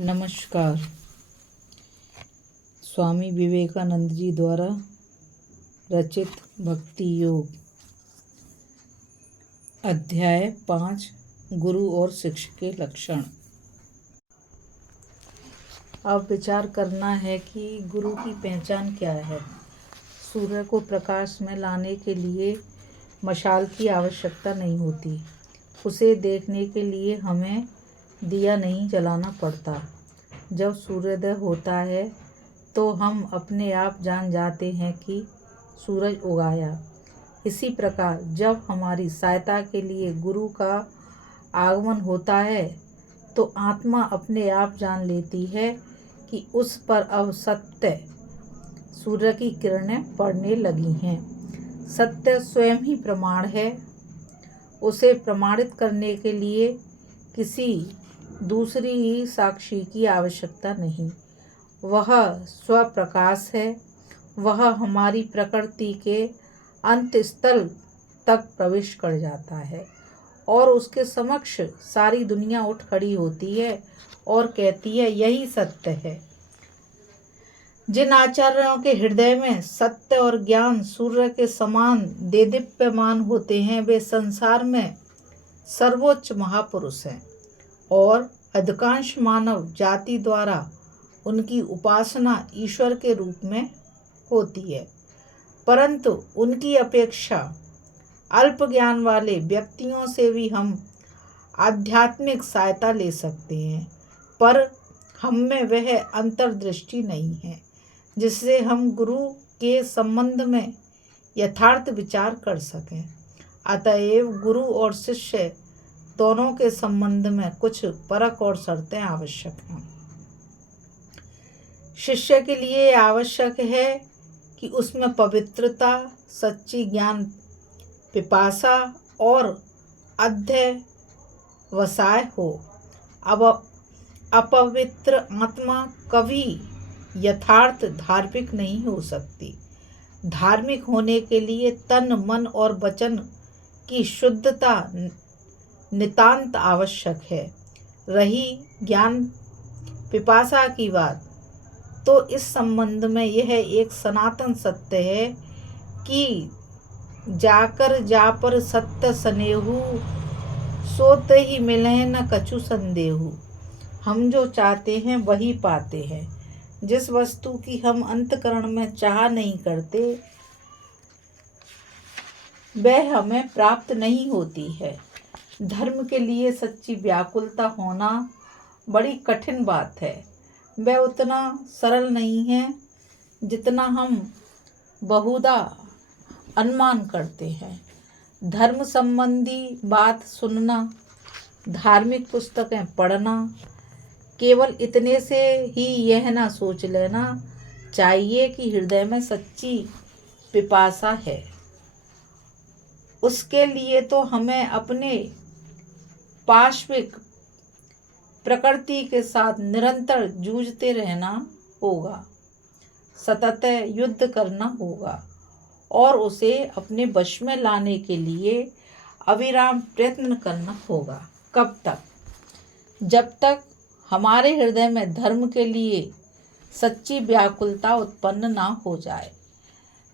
नमस्कार। स्वामी विवेकानंद जी द्वारा रचित भक्ति योग अध्याय 5 गुरु और शिष्य के लक्षण। अब विचार करना है कि गुरु की पहचान क्या है। सूर्य को प्रकाश में लाने के लिए मशाल की आवश्यकता नहीं होती। उसे देखने के लिए हमें दिया नहीं जलाना पड़ता। जब सूर्योदय होता है तो हम अपने आप जान जाते हैं कि सूरज उगाया। इसी प्रकार जब हमारी सहायता के लिए गुरु का आगमन होता है तो आत्मा अपने आप जान लेती है कि उस पर अब सत्य सूर्य की किरणें पड़ने लगी हैं। सत्य स्वयं ही प्रमाण है। उसे प्रमाणित करने के लिए किसी दूसरी ही साक्षी की आवश्यकता नहीं। वह स्वप्रकाश है। वह हमारी प्रकृति के अंत स्थल तक प्रवेश कर जाता है और उसके समक्ष सारी दुनिया उठ खड़ी होती है और कहती है, यही सत्य है। जिन आचार्यों के हृदय में सत्य और ज्ञान सूर्य के समान देदीप्यमान होते हैं, वे संसार में सर्वोच्च महापुरुष हैं और अधिकांश मानव जाति द्वारा उनकी उपासना ईश्वर के रूप में होती है। परंतु उनकी अपेक्षा अल्प ज्ञान वाले व्यक्तियों से भी हम आध्यात्मिक सहायता ले सकते हैं, पर हम में वह अंतर्दृष्टि नहीं है जिससे हम गुरु के संबंध में यथार्थ विचार कर सकें। अतएव गुरु और शिष्य दोनों के संबंध में कुछ परख और शर्तें आवश्यक हैं। शिष्य के लिए आवश्यक है कि उसमें पवित्रता, सच्ची ज्ञान पिपासा और अध्यवसाय हो। अब अपवित्र आत्मा कभी यथार्थ धार्मिक नहीं हो सकती। धार्मिक होने के लिए तन, मन और वचन की शुद्धता नितांत आवश्यक है। रही ज्ञान पिपासा की बात, तो इस संबंध में यह एक सनातन सत्य है कि जाकर जा पर सत्य स्नेहु, सोते ही मिले न कछु संदेहु। हम जो चाहते हैं वही पाते हैं। जिस वस्तु की हम अंतकरण में चाह नहीं करते वह हमें प्राप्त नहीं होती है। धर्म के लिए सच्ची व्याकुलता होना बड़ी कठिन बात है। वह उतना सरल नहीं है जितना हम बहुधा अनुमान करते हैं। धर्म संबंधी बात सुनना, धार्मिक पुस्तकें पढ़ना, केवल इतने से ही यह ना सोच लेना चाहिए कि हृदय में सच्ची पिपासा है। उसके लिए तो हमें अपने पाश्विक प्रकृति के साथ निरंतर जूझते रहना होगा, सतत युद्ध करना होगा और उसे अपने वश में लाने के लिए अविराम प्रयत्न करना होगा। कब तक? जब तक हमारे हृदय में धर्म के लिए सच्ची व्याकुलता उत्पन्न ना हो जाए,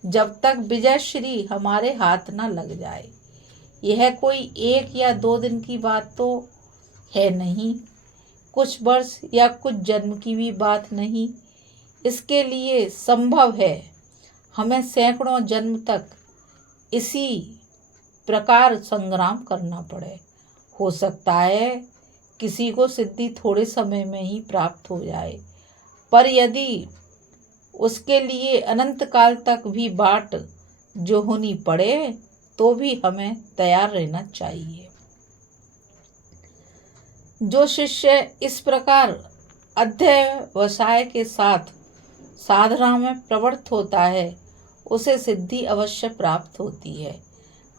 जब तक विजयश्री हमारे हाथ ना लग जाए। यह कोई 1 या 2 दिन की बात तो है नहीं, कुछ वर्ष या कुछ जन्म की भी बात नहीं। इसके लिए संभव है हमें सैकड़ों जन्म तक इसी प्रकार संग्राम करना पड़े। हो सकता है किसी को सिद्धि थोड़े समय में ही प्राप्त हो जाए, पर यदि उसके लिए अनंत काल तक भी बाट जोहनी पड़े तो भी हमें तैयार रहना चाहिए। जो शिष्य इस प्रकार अध्यवसाय के साथ साधना में प्रवृत्त होता है उसे सिद्धि अवश्य प्राप्त होती है।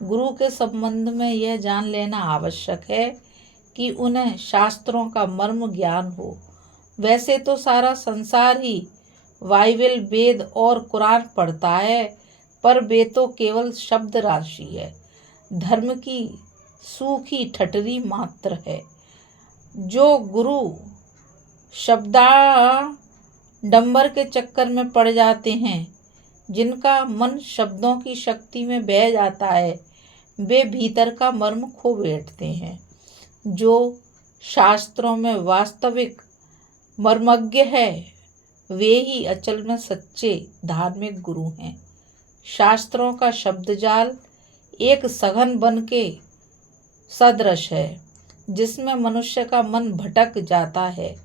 गुरु के संबंध में यह जान लेना आवश्यक है कि उन्हें शास्त्रों का मर्म ज्ञान हो। वैसे तो सारा संसार ही बाइबल, वेद और कुरान पढ़ता है, पर वे तो केवल शब्द राशि है, धर्म की सूखी ठटरी मात्र है। जो गुरु शब्दाडंबर के चक्कर में पड़ जाते हैं। जिनका मन शब्दों की शक्ति में बह जाता है वे भीतर का मर्म खो बैठते हैं। जो शास्त्रों में वास्तविक मर्मज्ञ है वे ही अचल में सच्चे धार्मिक गुरु हैं। शास्त्रों का शब्दजाल एक सघन वन के सदृश है जिसमें मनुष्य का मन भटक जाता है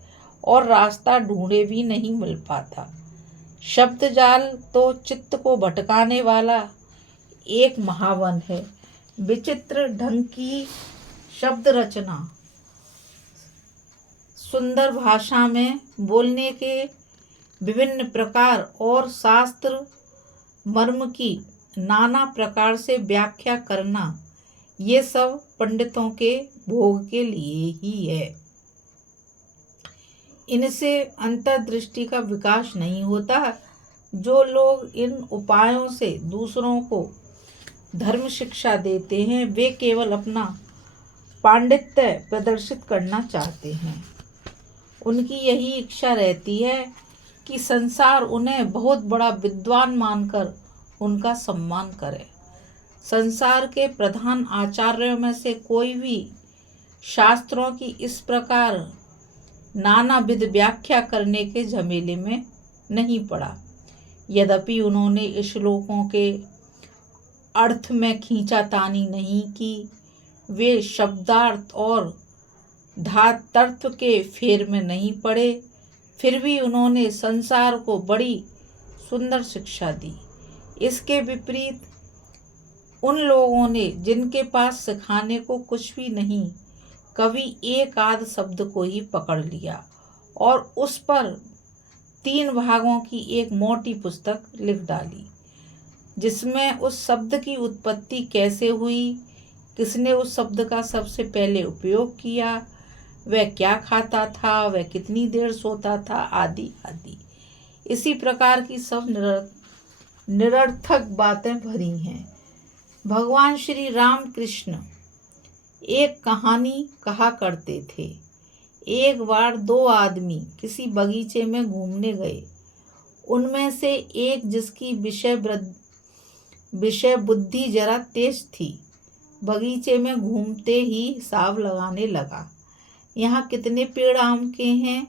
और रास्ता ढूंढे भी नहीं मिल पाता। शब्दजाल तो चित्त को भटकाने वाला एक महावन है। विचित्र ढंग की शब्द रचना, सुंदर भाषा में बोलने के विभिन्न प्रकार और शास्त्र मर्म की नाना प्रकार से व्याख्या करना, ये सब पंडितों के भोग के लिए ही है। इनसे अंतर्दृष्टि का विकास नहीं होता। जो लोग इन उपायों से दूसरों को धर्म शिक्षा देते हैं वे केवल अपना पांडित्य प्रदर्शित करना चाहते हैं। उनकी यही इच्छा रहती है कि संसार उन्हें बहुत बड़ा विद्वान मानकर उनका सम्मान करे। संसार के प्रधान आचार्यों में से कोई भी शास्त्रों की इस प्रकार नानाविध व्याख्या करने के झमेले में नहीं पड़ा। यद्यपि उन्होंने श्लोकों के अर्थ में खींचातानी नहीं की, वे शब्दार्थ और धातर्थ के फेर में नहीं पड़े, फिर भी उन्होंने संसार को बड़ी सुंदर शिक्षा दी। इसके विपरीत उन लोगों ने जिनके पास सिखाने को कुछ भी नहीं, कभी एक आध शब्द को ही पकड़ लिया और उस पर 3 भागों की एक मोटी पुस्तक लिख डाली, जिसमें उस शब्द की उत्पत्ति कैसे हुई, किसने उस शब्द का सबसे पहले उपयोग किया, वह क्या खाता था, वह कितनी देर सोता था, आदि आदि। इसी प्रकार की सब निरर्थक बातें भरी हैं। भगवान श्री राम कृष्ण एक कहानी कहा करते थे। एक बार 2 आदमी किसी बगीचे में घूमने गए। उनमें से एक, जिसकी विषय बुद्धि जरा तेज थी, बगीचे में घूमते ही हिसाब लगाने लगा। यहाँ कितने पेड़ आम के हैं,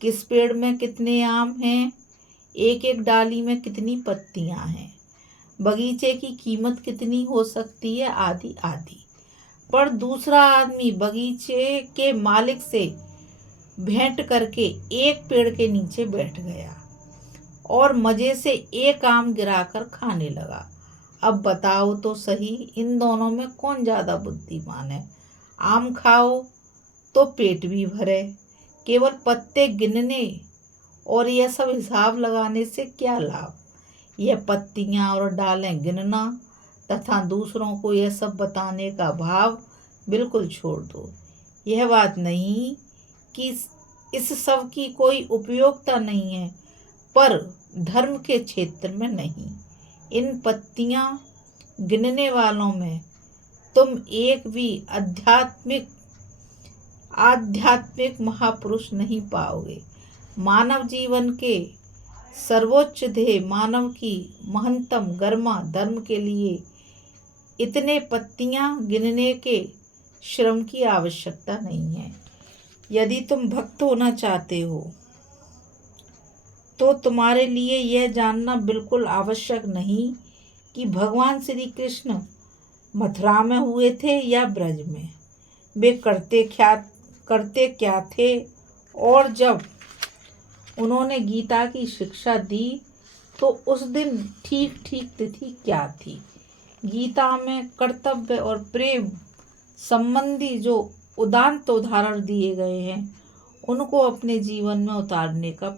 किस पेड़ में कितने आम हैं, एक एक डाली में कितनी पत्तियाँ हैं, बगीचे की कीमत कितनी हो सकती है, आदि आदि। पर दूसरा आदमी बगीचे के मालिक से भेंट करके एक पेड़ के नीचे बैठ गया और मजे से एक आम गिराकर खाने लगा। अब बताओ तो सही, इन दोनों में कौन ज़्यादा बुद्धिमान है? आम खाओ तो पेट भी भरे, केवल पत्ते गिनने और यह सब हिसाब लगाने से क्या लाभ? यह पत्तियां और डालें गिनना तथा दूसरों को यह सब बताने का भाव बिल्कुल छोड़ दो। यह बात नहीं कि इस सब की कोई उपयोगिता नहीं है, पर धर्म के क्षेत्र में नहीं। इन पत्तियां गिनने वालों में तुम एक भी आध्यात्मिक महापुरुष नहीं पाओगे। मानव जीवन के सर्वोच्च ध्येय, मानव की महत्तम गरिमा धर्म के लिए इतने पत्तियां गिनने के श्रम की आवश्यकता नहीं है। यदि तुम भक्त होना चाहते हो तो तुम्हारे लिए यह जानना बिल्कुल आवश्यक नहीं कि भगवान श्री कृष्ण मथुरा में हुए थे या ब्रज में, वे करते क्या थे, और जब उन्होंने गीता की शिक्षा दी तो उस दिन ठीक ठीक तिथि क्या थी। गीता में कर्तव्य और प्रेम संबंधी जो उदात्त उदाहरण दिए गए हैं उनको अपने जीवन में उतारने का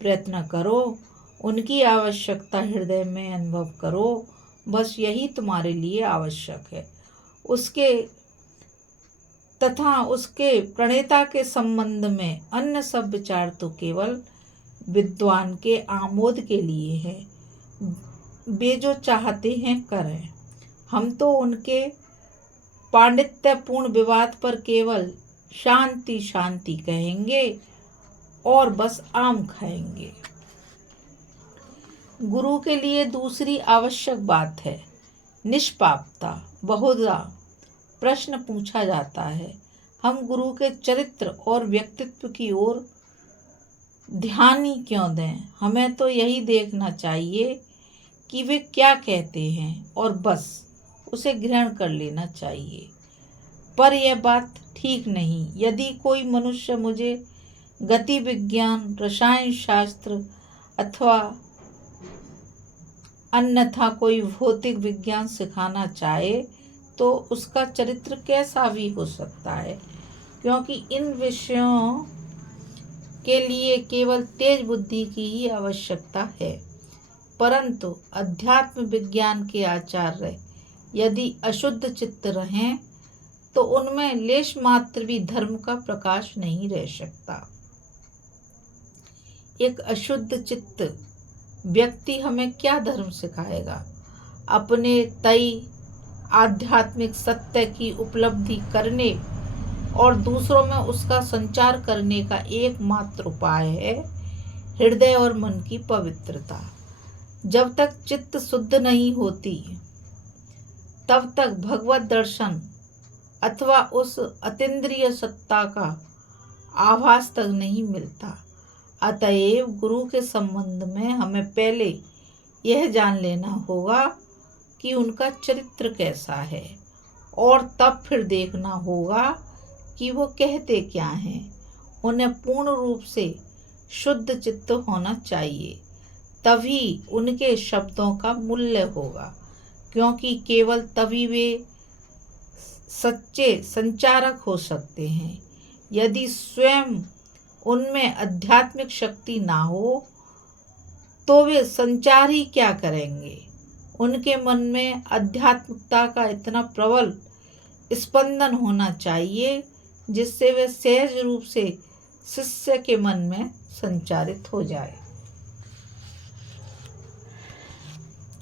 प्रयत्न करो। उनकी आवश्यकता हृदय में अनुभव करो। बस यही तुम्हारे लिए आवश्यक है। उसके प्रणेता के संबंध में अन्य सब विचार तो केवल विद्वान के आमोद के लिए है। वे जो चाहते हैं करें। हम तो उनके पांडित्यपूर्ण विवाद पर केवल शांति शांति कहेंगे और बस आम खाएंगे। गुरु के लिए दूसरी आवश्यक बात है निष्पापता। बहुधा प्रश्न पूछा जाता है, हम गुरु के चरित्र और व्यक्तित्व की ओर ध्यान ही क्यों दें? हमें तो यही देखना चाहिए कि वे क्या कहते हैं और बस उसे ग्रहण कर लेना चाहिए। पर यह बात ठीक नहीं। यदि कोई मनुष्य मुझे गति विज्ञान, रसायन शास्त्र अथवा अन्यथा कोई भौतिक विज्ञान सिखाना चाहे तो उसका चरित्र कैसा भी हो सकता है, क्योंकि इन विषयों के लिए केवल तेज बुद्धि की ही आवश्यकता है। परंतु अध्यात्म विज्ञान के आचार्य यदि अशुद्ध चित्त रहें तो उनमें लेश मात्र भी धर्म का प्रकाश नहीं रह सकता। एक अशुद्ध चित्त व्यक्ति हमें क्या धर्म सिखाएगा? अपने तय आध्यात्मिक सत्य की उपलब्धि करने और दूसरों में उसका संचार करने का एकमात्र उपाय है हृदय और मन की पवित्रता। जब तक चित्त शुद्ध नहीं होती तब तक भगवत दर्शन अथवा उस अतीन्द्रिय सत्ता का आभास तक नहीं मिलता। अतएव गुरु के संबंध में हमें पहले यह जान लेना होगा कि उनका चरित्र कैसा है और तब फिर देखना होगा कि वो कहते क्या हैं। उन्हें पूर्ण रूप से शुद्ध चित्त होना चाहिए, तभी उनके शब्दों का मूल्य होगा, क्योंकि केवल तभी वे सच्चे संचारक हो सकते हैं। यदि स्वयं उनमें आध्यात्मिक शक्ति ना हो तो वे संचार ही क्या करेंगे? उनके मन में आध्यात्मिकता का इतना प्रबल स्पंदन होना चाहिए जिससे वे सहज रूप से शिष्य के मन में संचारित हो जाए।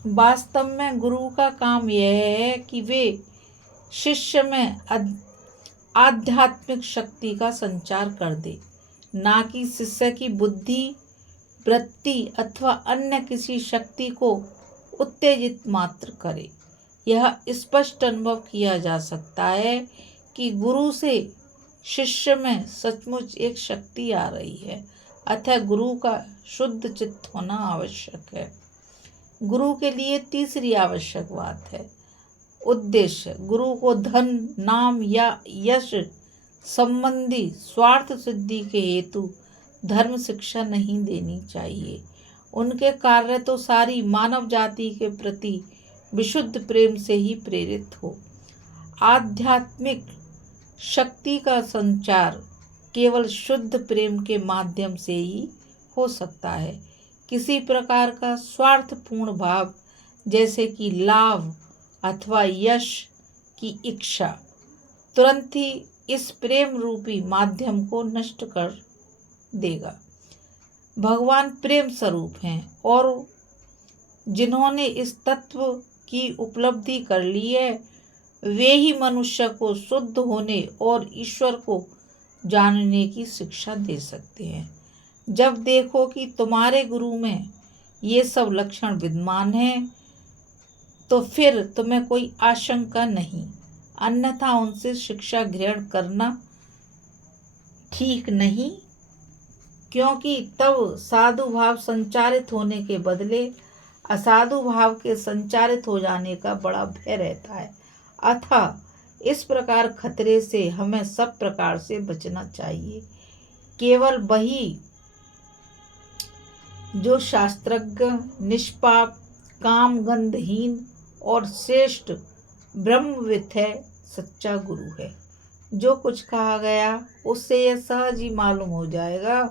वास्तव में गुरु का काम यह है कि वे शिष्य में आध्यात्मिक शक्ति का संचार कर दे, ना कि शिष्य की बुद्धि, वृत्ति अथवा अन्य किसी शक्ति को उत्तेजित मात्र करे। यह स्पष्ट अनुभव किया जा सकता है कि गुरु से शिष्य में सचमुच एक शक्ति आ रही है, अतः गुरु का शुद्ध चित्त होना आवश्यक है। गुरु के लिए तीसरी आवश्यक बात है उद्देश्य। गुरु को धन, नाम या यश संबंधी स्वार्थ सिद्धि के हेतु धर्म शिक्षा नहीं देनी चाहिए। उनके कार्य तो सारी मानव जाति के प्रति विशुद्ध प्रेम से ही प्रेरित हो। आध्यात्मिक शक्ति का संचार केवल शुद्ध प्रेम के माध्यम से ही हो सकता है। किसी प्रकार का स्वार्थपूर्ण भाव जैसे कि लाभ अथवा यश की इच्छा तुरंत ही इस प्रेम रूपी माध्यम को नष्ट कर देगा। भगवान प्रेम स्वरूप हैं और जिन्होंने इस तत्व की उपलब्धि कर ली है वे ही मनुष्य को शुद्ध होने और ईश्वर को जानने की शिक्षा दे सकते हैं। जब देखो कि तुम्हारे गुरु में ये सब लक्षण विद्यमान हैं तो फिर तुम्हें कोई आशंका नहीं, अन्यथा उनसे शिक्षा ग्रहण करना ठीक नहीं, क्योंकि तब साधु भाव संचारित होने के बदले असाधु भाव के संचारित हो जाने का बड़ा भय रहता है। अतः इस प्रकार खतरे से हमें सब प्रकार से बचना चाहिए। केवल वही जो शास्त्रज्ञ, निष्पाप, काम गंधहीन और श्रेष्ठ ब्रह्मविद है सच्चा गुरु है। जो कुछ कहा गया उससे यह सहज ही मालूम हो जाएगा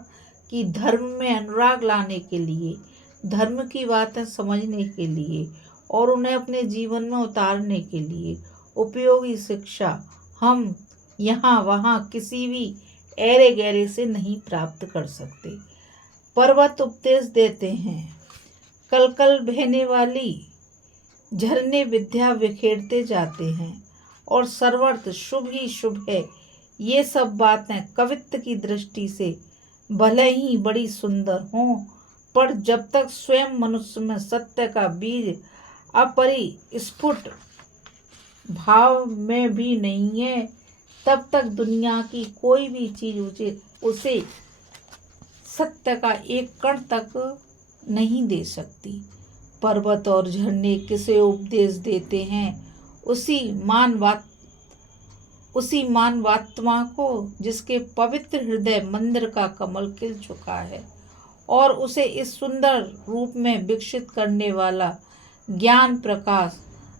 कि धर्म में अनुराग लाने के लिए, धर्म की बातें समझने के लिए और उन्हें अपने जीवन में उतारने के लिए उपयोगी शिक्षा हम यहाँ वहाँ किसी भी ऐरे गहरे से नहीं प्राप्त कर सकते। पर्वत उपदेश देते हैं, कल कल बहने वाली झरने विद्या बिखेरते जाते हैं और सर्वत्र शुभ ही शुभ है ये सब बातें कवित्व की दृष्टि से भले ही बड़ी सुंदर हों, पर जब तक स्वयं मनुष्य में सत्य का बीज अपरिस्फुट भाव में भी नहीं है, तब तक दुनिया की कोई भी चीज उसे सत्य का एक कण तक नहीं दे सकती। पर्वत और झरने किसे उपदेश देते हैं? उसी मानवात्मा को, जिसके पवित्र हृदय मंदिर का कमल खिल चुका है, और उसे इस सुंदर रूप में विकसित करने वाला ज्ञान प्रकाश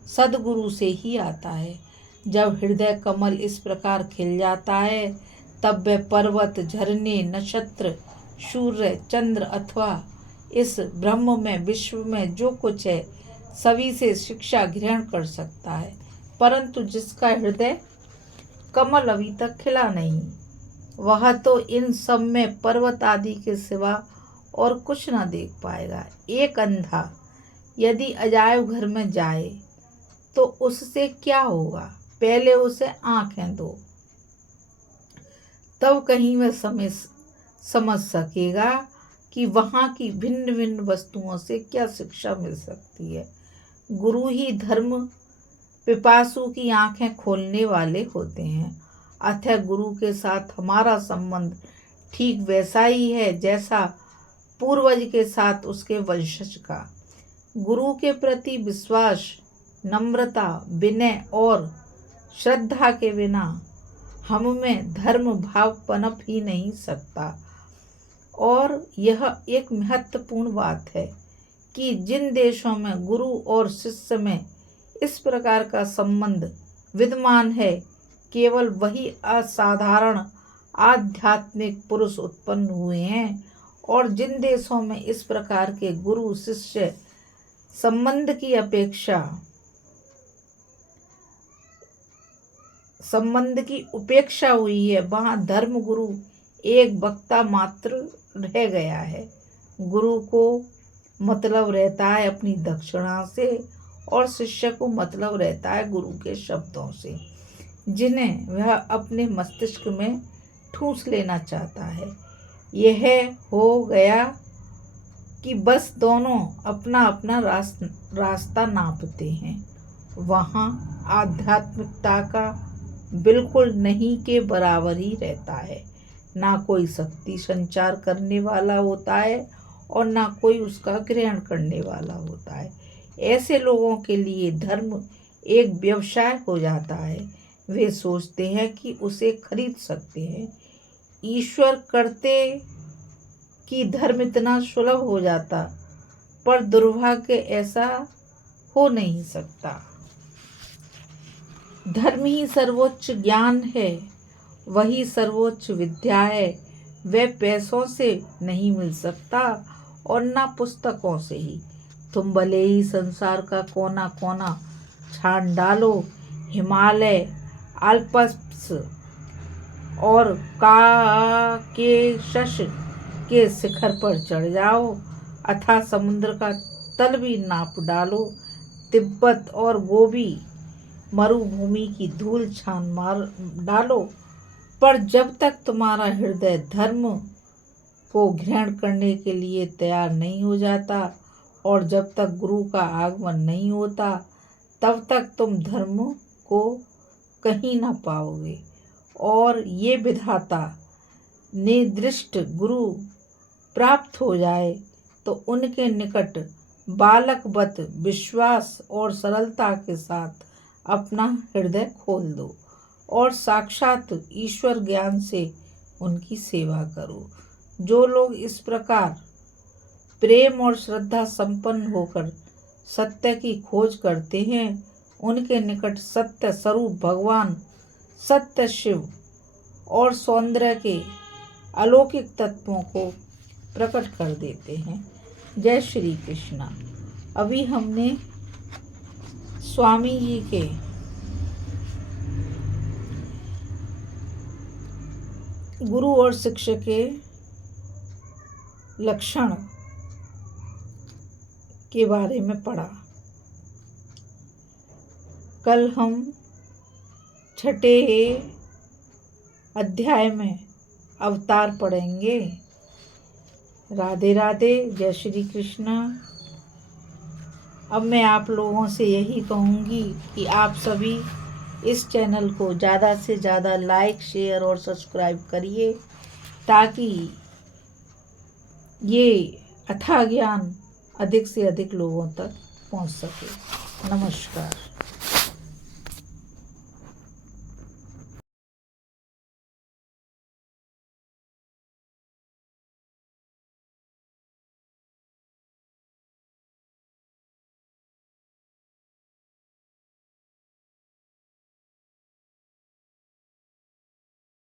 सद्गुरु से ही आता है। जब हृदय कमल इस प्रकार खिल जाता है, तब वह पर्वत, झरने, नक्षत्र, सूर्य, चंद्र अथवा इस ब्रह्म में, विश्व में जो कुछ है, सभी से शिक्षा ग्रहण कर सकता है। परंतु जिसका हृदय कमल अभी तक खिला नहीं, वह तो इन सब में पर्वत आदि के सिवा और कुछ न देख पाएगा। एक अंधा यदि अजायब घर में जाए तो उससे क्या होगा? पहले उसे आंखें दो, तब कहीं वह समझ सकेगा कि वहाँ की भिन्न भिन्न वस्तुओं से क्या शिक्षा मिल सकती है। गुरु ही धर्म पिपासु की आंखें खोलने वाले होते हैं। अतः गुरु के साथ हमारा संबंध ठीक वैसा ही है जैसा पूर्वज के साथ उसके वंशज का। गुरु के प्रति विश्वास, नम्रता, विनय और श्रद्धा के बिना हम में धर्म भाव पनप ही नहीं सकता। और यह एक महत्वपूर्ण बात है कि जिन देशों में गुरु और शिष्य में इस प्रकार का संबंध विद्यमान है, केवल वही असाधारण आध्यात्मिक पुरुष उत्पन्न हुए हैं, और जिन देशों में इस प्रकार के गुरु शिष्य संबंध की उपेक्षा हुई है, वहाँ धर्म गुरु एक वक्ता मात्र रह गया है। गुरु को मतलब रहता है अपनी दक्षिणा से, और शिष्य को मतलब रहता है गुरु के शब्दों से, जिन्हें वह अपने मस्तिष्क में ठूंस लेना चाहता है। यह हो गया कि बस दोनों अपना अपना रास्ता नापते हैं। वहाँ आध्यात्मिकता का बिल्कुल नहीं के बराबर ही रहता है। ना कोई शक्ति संचार करने वाला होता है और ना कोई उसका ग्रहण करने वाला होता है। ऐसे लोगों के लिए धर्म एक व्यवसाय हो जाता है। वे सोचते हैं कि उसे खरीद सकते हैं। ईश्वर करते कि धर्म इतना सुलभ हो जाता, पर दुर्भाग्य ऐसा हो नहीं सकता। धर्म ही सर्वोच्च ज्ञान है, वही सर्वोच्च विद्या है। वह पैसों से नहीं मिल सकता और ना पुस्तकों से ही। तुम भले ही संसार का कोना कोना छान डालो, हिमालय, अल्प्स और काकेशस के शिखर पर चढ़ जाओ, अथवा समुद्र का तल भी नाप डालो, तिब्बत और गोबी मरुभूमि की धूल छान मार डालो, पर जब तक तुम्हारा हृदय धर्म को ग्रहण करने के लिए तैयार नहीं हो जाता और जब तक गुरु का आगमन नहीं होता, तब तक तुम धर्म को कहीं ना पाओगे। और ये विधाता निर्दिष्ट गुरु प्राप्त हो जाए तो उनके निकट बालकवत विश्वास और सरलता के साथ अपना हृदय खोल दो और साक्षात ईश्वर ज्ञान से उनकी सेवा करो। जो लोग इस प्रकार प्रेम और श्रद्धा संपन्न होकर सत्य की खोज करते हैं, उनके निकट सत्य स्वरूप भगवान, सत्य शिव और सौंदर्य के अलौकिक तत्वों को प्रकट कर देते हैं। जय श्री कृष्णा। अभी हमने स्वामी जी के गुरु और शिष्य के लक्षण के बारे में पढ़ा। कल हम छठे अध्याय में अवतार पढ़ेंगे। राधे राधे, जय श्री कृष्ण। अब मैं आप लोगों से यही कहूँगी कि आप सभी इस चैनल को ज़्यादा से ज़्यादा लाइक, शेयर और सब्सक्राइब करिए ताकि ये अथाह ज्ञान अधिक से अधिक लोगों तक पहुंच सके। नमस्कार।